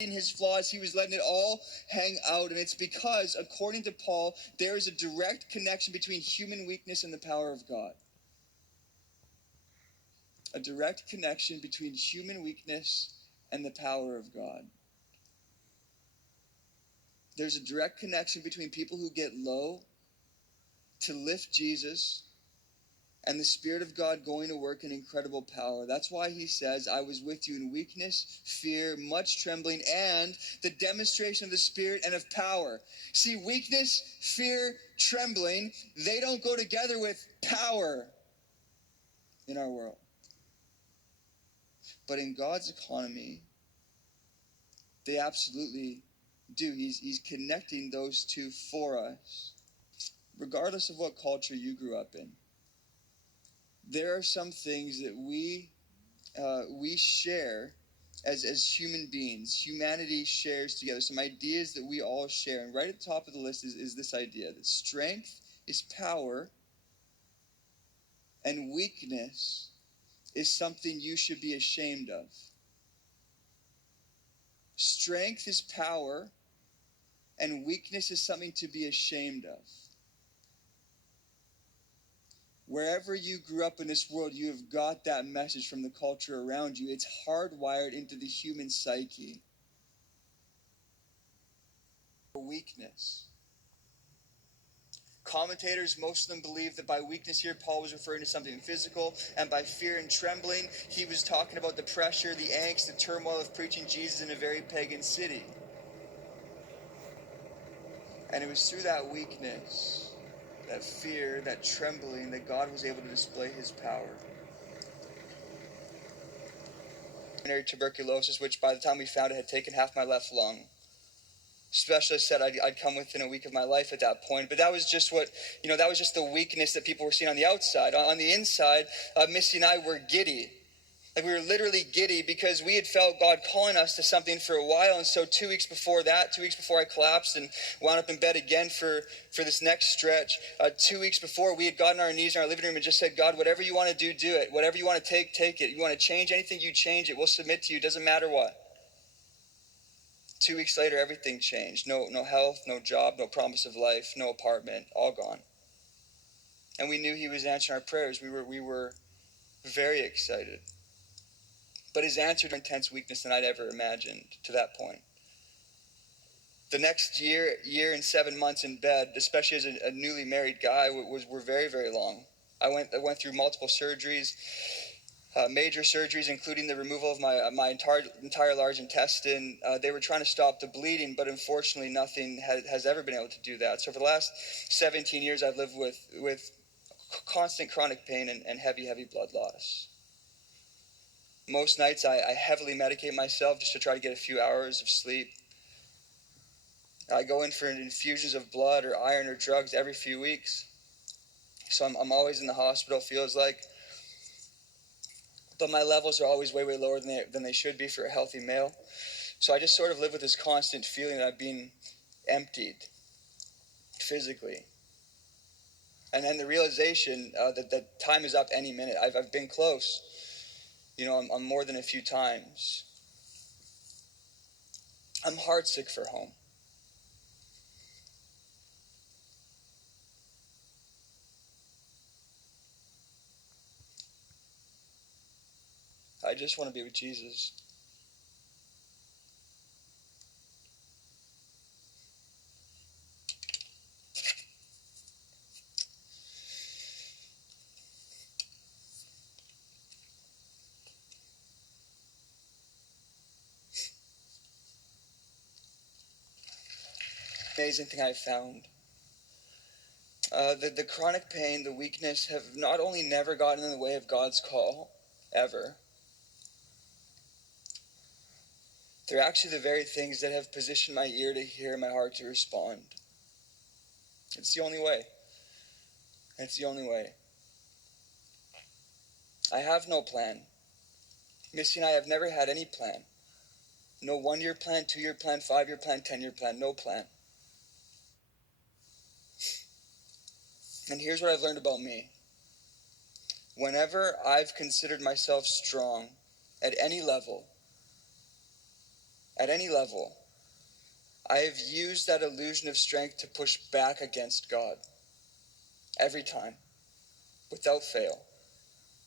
in his flaws, he was letting it all hang out. And it's because, according to Paul, there is a direct connection between human weakness and the power of God. A direct connection between human weakness and the power of God. There's a direct connection between people who get low to lift Jesus and the Spirit of God going to work in incredible power. That's why he says, I was with you in weakness, fear, much trembling, and the demonstration of the Spirit and of power. See, weakness, fear, trembling, they don't go together with power in our world. But in God's economy, they absolutely do. He's connecting those two for us. Regardless of what culture you grew up in, there are some things that we share as human beings. Humanity shares together some ideas that we all share. And right at the top of the list is this idea that strength is power and weakness is something you should be ashamed of. Strength is power and weakness is something to be ashamed of. Wherever you grew up in this world, you have got that message from the culture around you. It's hardwired into the human psyche. Weakness. Commentators, most of them believe that by weakness here, Paul was referring to something physical, and by fear and trembling, he was talking about the pressure, the angst, the turmoil of preaching Jesus in a very pagan city. And it was through that weakness, that fear, that trembling, that God was able to display his power. Tuberculosis, which by the time we found it had taken half my left lung. Specialist said I'd come within a week of my life at that point. But that was just that was just the weakness that people were seeing on the outside. On the inside, Missy and I were giddy. Like we were literally giddy because we had felt God calling us to something for a while. And so 2 weeks before I collapsed and wound up in bed again for this next stretch, 2 weeks before, we had gotten on our knees in our living room and just said, God, whatever you want to do, do it. Whatever you want to take it. You want to change anything, you change it. We'll submit to you. Doesn't matter what. 2 weeks later, everything changed. No health, no job, no promise of life, no apartment, all gone. And we knew he was answering our prayers. We were very excited. But his answer to intense weakness than I'd ever imagined to that point. The next year and 7 months in bed, especially as a newly married guy, were very, very long. I went through multiple surgeries, major surgeries, including the removal of my entire large intestine. They were trying to stop the bleeding, but unfortunately nothing has ever been able to do that. So for the last 17 years, I've lived with constant chronic pain and heavy blood loss. Most nights I heavily medicate myself just to try to get a few hours of sleep. I go in for infusions of blood or iron or drugs every few weeks. So I'm always in the hospital, feels like. But my levels are always way lower than they should be for a healthy male. So I just sort of live with this constant feeling that I'm being emptied physically. And then the realization that time is up any minute. I've been close. I'm more than a few times. I'm heartsick for home. I just want to be with Jesus. Amazing thing I found. The chronic pain, the weakness have not only never gotten in the way of God's call, ever. They're actually the very things that have positioned my ear to hear, my heart to respond. It's the only way. It's the only way. I have no plan. Missy and I have never had any plan. No 1-year plan, 2-year plan, 5-year plan, 10-year plan, no plan. And here's what I've learned about me. Whenever I've considered myself strong at any level, at any level, I have used that illusion of strength to push back against God. Every time. Without fail.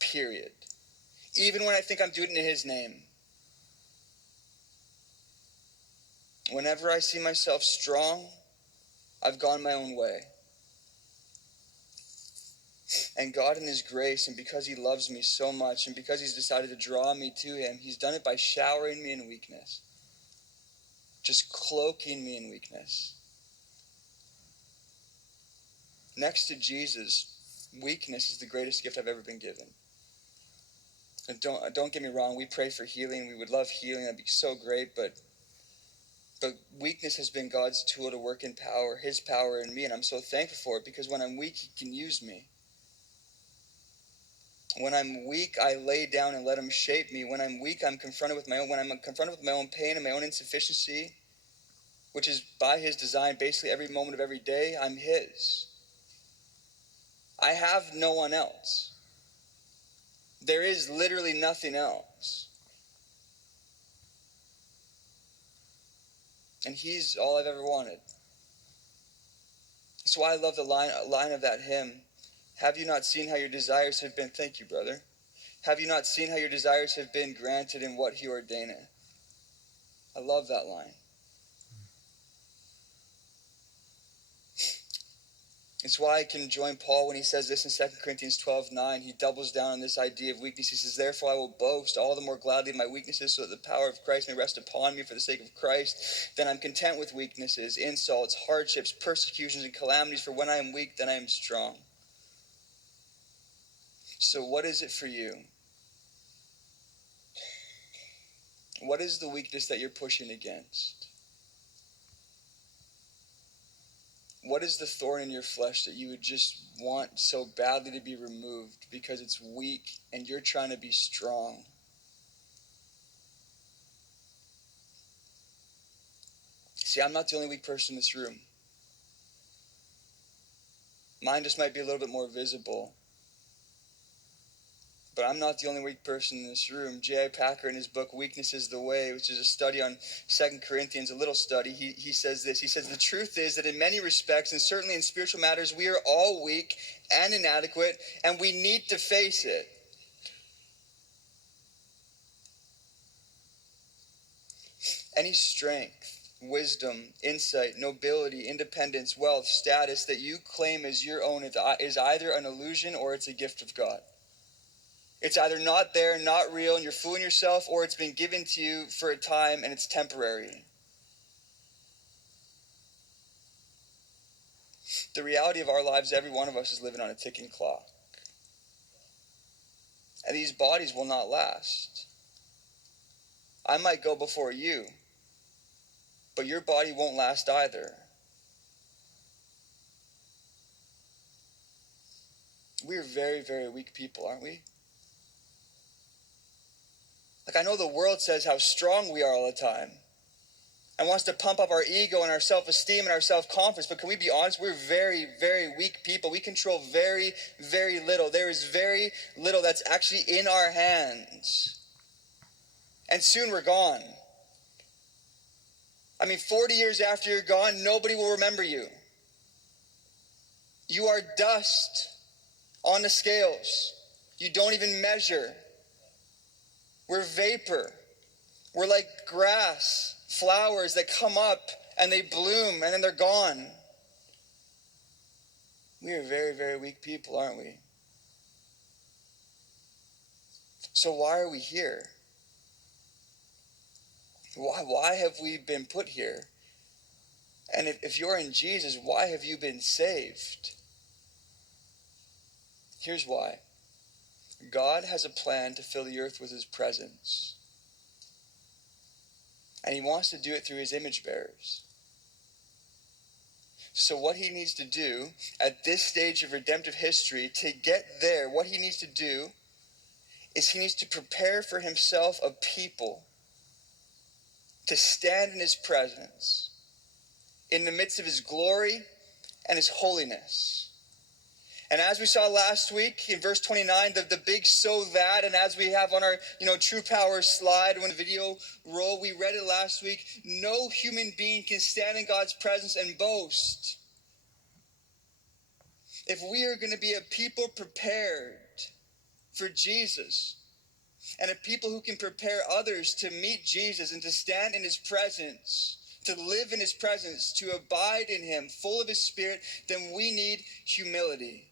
Period. Even when I think I'm doing it in his name. Whenever I see myself strong, I've gone my own way. And God in his grace, and because he loves me so much, and because he's decided to draw me to him, he's done it by showering me in weakness. Just cloaking me in weakness. Next to Jesus, weakness is the greatest gift I've ever been given. And don't get me wrong, we pray for healing. We would love healing. That'd be so great, but weakness has been God's tool to work in power, his power in me, and I'm so thankful for it, because when I'm weak, he can use me. When I'm weak, I lay down and let him shape me. When I'm weak, when I'm confronted with my own pain and my own insufficiency, which is by his design, basically every moment of every day, I'm his. I have no one else. There is literally nothing else. And he's all I've ever wanted. That's why I love the line of that hymn. Have you not seen how your desires have been? Thank you, brother. Have you not seen how your desires have been granted in what he ordaineth? I love that line. It's why I can join Paul when he says this in 2 Corinthians 12:9. He doubles down on this idea of weakness. He says, therefore I will boast all the more gladly in my weaknesses, so that the power of Christ may rest upon me for the sake of Christ. Then I'm content with weaknesses, insults, hardships, persecutions, and calamities, for when I am weak, then I am strong. So what is it for you? What is the weakness that you're pushing against? What is the thorn in your flesh that you would just want so badly to be removed because it's weak and you're trying to be strong? See, I'm not the only weak person in this room. Mine just might be a little bit more visible. But I'm not the only weak person in this room. J.I. Packer, in his book, Weakness is the Way, which is a study on 2 Corinthians, a little study, he says this. He says, the truth is that in many respects, and certainly in spiritual matters, we are all weak and inadequate, and we need to face it. Any strength, wisdom, insight, nobility, independence, wealth, status that you claim as your own is either an illusion or it's a gift of God. It's either not there, not real, and you're fooling yourself, or it's been given to you for a time and it's temporary. The reality of our lives, every one of us is living on a ticking clock. And these bodies will not last. I might go before you, but your body won't last either. We're very, very weak people, aren't we? Like, I know the world says how strong we are all the time and wants to pump up our ego and our self-esteem and our self-confidence, but can we be honest? We're very, very weak people. We control very, very little. There is very little that's actually in our hands. And soon we're gone. I mean, 40 years after you're gone, nobody will remember you. You are dust on the scales. You don't even measure. We're vapor. We're like grass, flowers that come up and they bloom and then they're gone. We are very, very weak people, aren't we? So why are we here? Why have we been put here? And if you're in Jesus, why have you been saved? Here's why. God has a plan to fill the earth with his presence. And he wants to do it through his image bearers. So what he needs to do at this stage of redemptive history, to get there, what he needs to do is he needs to prepare for himself a people to stand in his presence in the midst of his glory and his holiness. And as we saw last week in verse 29, the big so that, and as we have on our, True Power slide when the video roll, we read it last week, no human being can stand in God's presence and boast. If we are going to be a people prepared for Jesus, and a people who can prepare others to meet Jesus and to stand in his presence, to live in his presence, to abide in him, full of his Spirit, then we need humility.